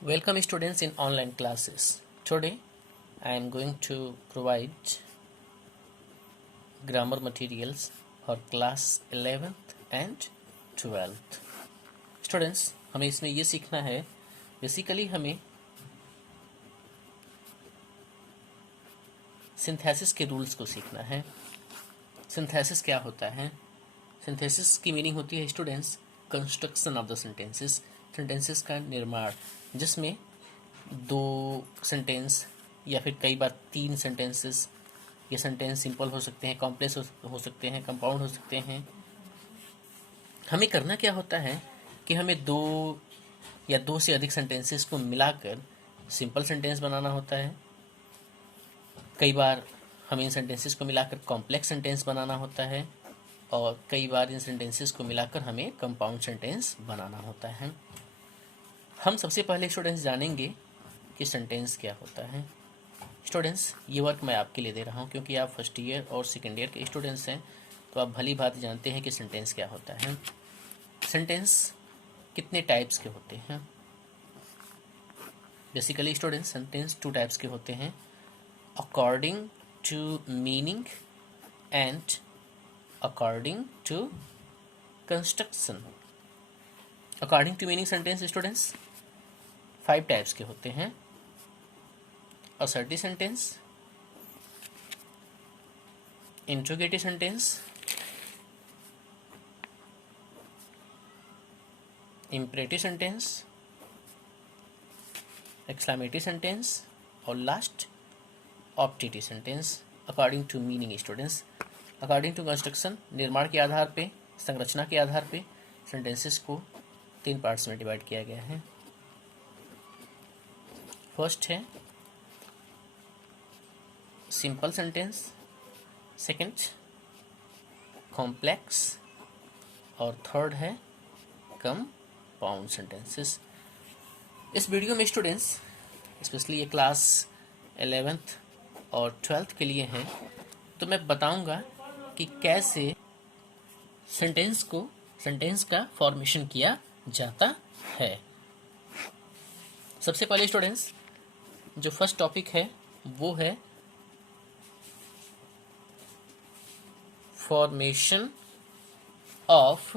Welcome students in online classes. Today I am going to provide grammar materials for class 11th and 12th. Students, हमें इसमें ये सीखना है, basically हमें synthesis के रूल्स को सीखना है। सिंथेसिस क्या होता है? सिंथेसिस की मीनिंग होती है students construction of the sentences, sentences का निर्माण, जिसमें दो सेंटेंस या फिर कई बार तीन सेंटेंसेस, ये सेंटेंस सिंपल हो सकते हैं, कॉम्प्लेक्स हो सकते हैं, कंपाउंड हो सकते हैं। हमें करना क्या होता है कि हमें दो या दो से अधिक सेंटेंसेस को मिलाकर सिंपल सेंटेंस बनाना होता है। कई बार हमें इन सेंटेंसेस को मिलाकर कॉम्प्लेक्स सेंटेंस बनाना होता है और कई बार इन सेंटेंसेस को मिलाकर हमें कंपाउंड सेंटेंस बनाना होता है। हम सबसे पहले स्टूडेंट्स जानेंगे कि सेंटेंस क्या होता है। स्टूडेंट्स, ये वर्क मैं आपके लिए दे रहा हूँ क्योंकि आप फर्स्ट ईयर और सेकेंड ईयर के स्टूडेंट्स हैं, तो आप भली भांति जानते हैं कि सेंटेंस क्या होता है। सेंटेंस कितने टाइप्स के होते हैं? Basically students, sentence two types के होते हैं, according to meaning and according to construction. According to meaning sentence students 5 types के होते हैं। Assertive sentence, interrogative sentence, imperative sentence, exclamatory sentence और last optative sentence. According to meaning students, according to construction, निर्माण के आधार पे, संरचना के आधार पे सेंटेंसेस को 3 पार्ट्स में डिवाइड किया गया है। फर्स्ट है सिंपल सेंटेंस, सेकंड कॉम्प्लेक्स और थर्ड है कंपाउंड सेंटेंसेस। इस वीडियो में स्टूडेंट्स स्पेशली ये क्लास 11th और 12th के लिए हैं, तो मैं बताऊंगा कि कैसे सेंटेंस का फॉर्मेशन किया जाता है। सबसे पहले स्टूडेंट्स जो फर्स्ट टॉपिक है वो है फॉर्मेशन ऑफ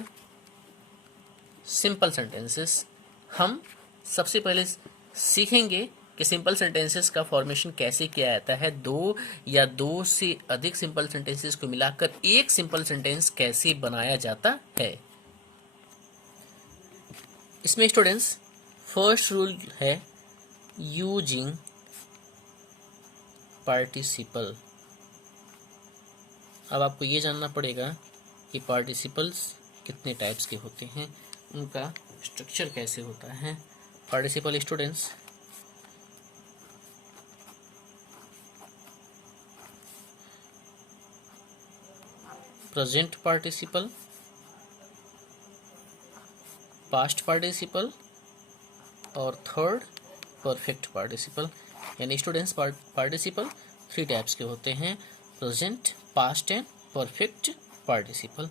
सिंपल सेंटेंसेस। हम सबसे पहले सीखेंगे कि सिंपल सेंटेंसेस का फॉर्मेशन कैसे किया जाता है। दो या दो से अधिक सिंपल सेंटेंसेस को मिलाकर एक सिंपल सेंटेंस कैसे बनाया जाता है। इसमें स्टूडेंट्स फर्स्ट रूल है यूजिंग पार्टिसिपल। अब आपको ये जानना पड़ेगा कि पार्टिसिपल्स कितने टाइप्स के होते हैं, उनका स्ट्रक्चर कैसे होता है। Participle students present participle, past participle और थर्ड परफेक्ट पार्टिसिपल। यानी स्टूडेंट्स पार्टिसिपल 3 टाइप्स के होते हैं, present, past and perfect participle.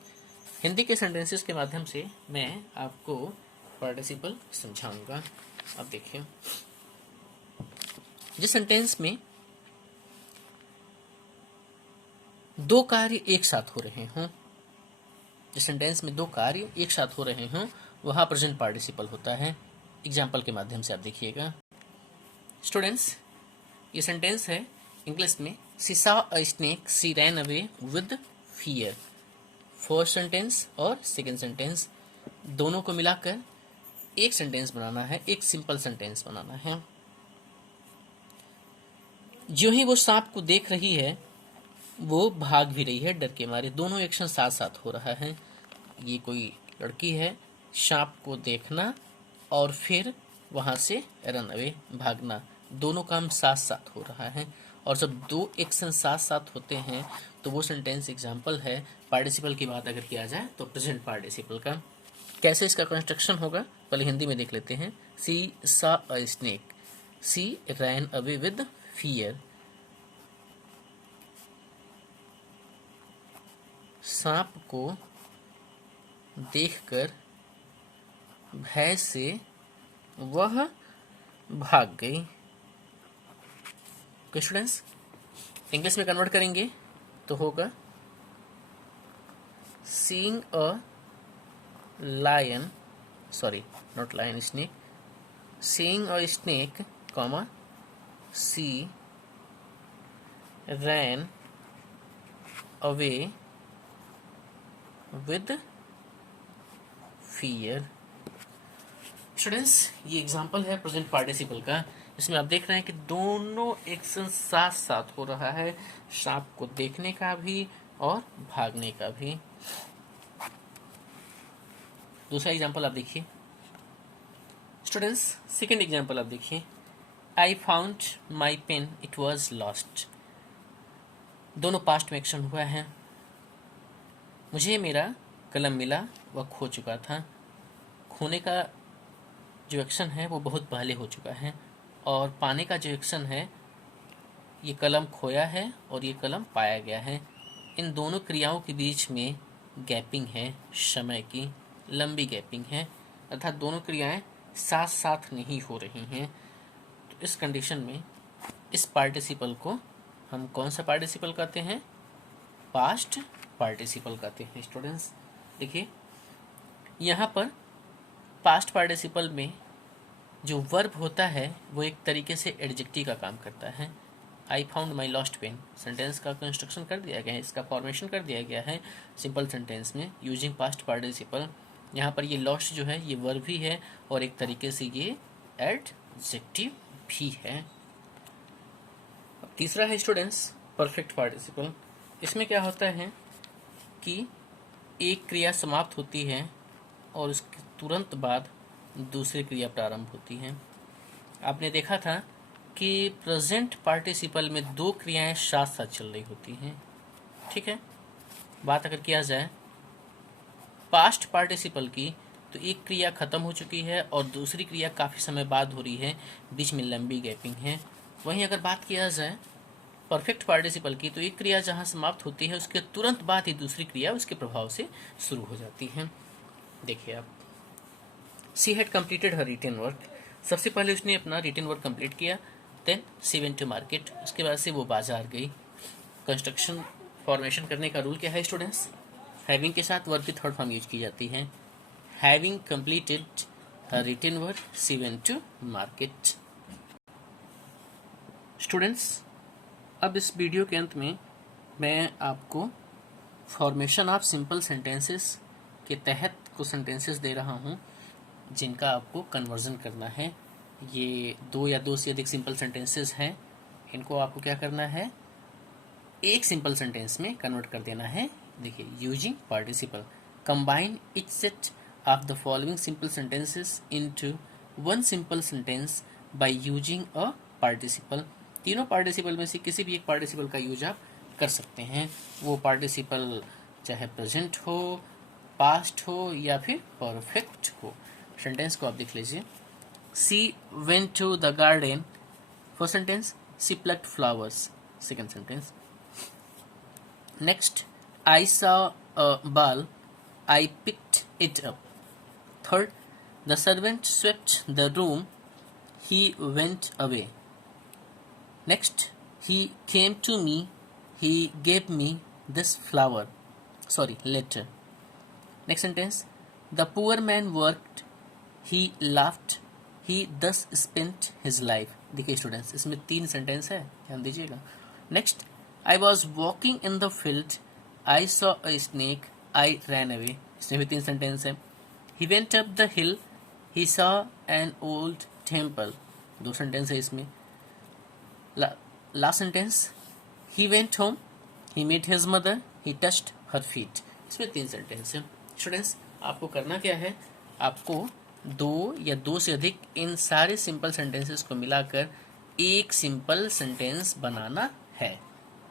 Hindi के सेंटेंसेस के माध्यम से मैं आपको पार्टिसिपल समझाऊंगा। अब देखिए, जिस सेंटेंस में दो कार्य एक साथ हो रहे हों, जिस सेंटेंस में दो कार्य एक साथ हो रहे हों, वहां प्रेजेंट पार्टिसिपल होता है। एग्जाम्पल के माध्यम से आप देखिएगा। स्टूडेंट्स, ये सेंटेंस है इंग्लिश में she saw a snake she rain away with fear. First sentence और सेकंड सेंटेंस दोनों को मिलाकर एक सेंटेंस बनाना है, एक सिंपल सेंटेंस बनाना है। जो ही वो सांप को देख रही है वो भाग भी रही है डर के मारे। दोनों एक्शन साथ साथ हो रहा है। ये कोई लड़की है, सांप को देखना और फिर वहां से रन अवे भागना, दोनों काम साथ साथ हो रहा है। और जब दो एक्शन साथ साथ होते हैं तो वो सेंटेंस एग्जाम्पल है। पार्टिसिपल की बात अगर किया जाए तो प्रेजेंट पार्टिसिपल का कैसे इसका कंस्ट्रक्शन होगा पहले हिंदी में देख लेते हैं। She saw a snake, she ran away with fear. सांप को देखकर भय से वह भाग गई। ओके स्टूडेंट्स, इंग्लिश में कन्वर्ट करेंगे तो होगा seeing a lion, sorry not lion, snake, seeing a snake, comma, she ran away with fear। Students, ये एग्जाम्पल है प्रेजेंट पार्टिसिपल का, इसमें आप देख रहे हैं कि दोनों एक्शन साथ साथ हो रहा है, सांप को देखने का भी और भागने का भी। दूसरा एग्जाम्पल आप देखिए स्टूडेंट्स, सेकेंड एग्जाम्पल आप देखिए, I found my pen, it was lost. दोनों पास्ट में एक्शन हुआ है। मुझे मेरा कलम मिला, वह खो चुका था। खोने का जो एक्शन है वो बहुत पहले हो चुका है, और पाने का जो एक्शन है, ये कलम खोया है और ये कलम पाया गया है। इन दोनों क्रियाओं के बीच में गैपिंग है, समय की लंबी गैपिंग है, अर्थात दोनों क्रियाएं साथ साथ नहीं हो रही हैं। तो इस कंडीशन में इस पार्टिसिपल को हम कौन सा पार्टिसिपल कहते हैं? पास्ट पार्टिसिपल कहते हैं। स्टूडेंट्स देखिए, यहाँ पर पास्ट पार्टिसिपल में जो वर्ब होता है वो एक तरीके से एडजेक्टिव का काम करता है। I found my lost pen, sentence का कंस्ट्रक्शन कर दिया गया है, इसका फॉर्मेशन कर दिया गया है सिंपल सेंटेंस में यूजिंग पास्ट पार्टिसिपल। यहाँ पर ये लॉस्ट जो है ये वर्ब भी है और एक तरीके से ये एडजेक्टिव भी है। अब तीसरा है स्टूडेंट्स परफेक्ट पार्टिसिपल। इसमें क्या होता है कि एक क्रिया समाप्त होती है और उसके तुरंत बाद दूसरी क्रिया प्रारंभ होती है। आपने देखा था कि प्रेजेंट पार्टिसिपल में दो क्रियाएं साथ साथ चल रही होती हैं, ठीक है। बात अगर किया जाए पास्ट पार्टिसिपल की, तो एक क्रिया खत्म हो चुकी है और दूसरी क्रिया काफ़ी समय बाद हो रही है, बीच में लंबी गैपिंग है। वहीं अगर बात किया जाए परफेक्ट पार्टिसिपल की, तो एक क्रिया जहां समाप्त होती है उसके तुरंत बाद ही दूसरी क्रिया उसके प्रभाव से शुरू हो जाती है। देखिए आप, she had completed her written work. सबसे पहले उसने अपना रिटन वर्क कंप्लीट किया, then she went to market, उसके बाद से वो बाजार गई। कंस्ट्रक्शन फॉर्मेशन करने का रूल क्या है स्टूडेंट्स? हैविंग के साथ वर्ब की थर्ड फॉर्म यूज की जाती है। Having completed her written work, she went to market. Students, अब इस वीडियो के अंत में मैं आपको फॉर्मेशन ऑफ सिंपल सेंटेंसेस के तहत कुछ सेंटेंसेस दे रहा हूं जिनका आपको कन्वर्जन करना है। ये दो या दो से अधिक सिंपल सेंटेंसेस हैं, इनको आपको क्या करना है? एक सिंपल सेंटेंस में कन्वर्ट कर देना है। देखिए, using participle, combine etch set of the following simple sentences into one simple sentence by using a participle. तीनों पार्टिसिपल में से किसी भी एक पार्टिसिपल का यूज आप कर सकते हैं, वो पार्टिसिपल चाहे प्रेजेंट हो, पास्ट हो या फिर परफेक्ट हो। सेंटेंस को आप देख लीजिए। She went to the garden, first sentence. She plucked flowers, second sentence. Next, I saw a ball, I picked it up, third. The servant swept the room, he went away. Next, he came to me, he gave me this letter. Next sentence, the poor man worked, he laughed, he thus spent his life. देखिए students, इसमें 3 sentence है, ध्यान दीजिएगा। Next, I was walking in the field, I saw a snake, I ran away. इसमें भी 3 sentence है। He went up the hill, he saw an old temple. 2 sentence है इसमें। Last sentence, he went home, he met his mother, he touched her feet. इसमें 3 sentence है। Students, आपको करना क्या है? आपको 2 या 2 से अधिक इन सारे सिंपल सेंटेंसेस को मिलाकर एक सिंपल सेंटेंस बनाना है।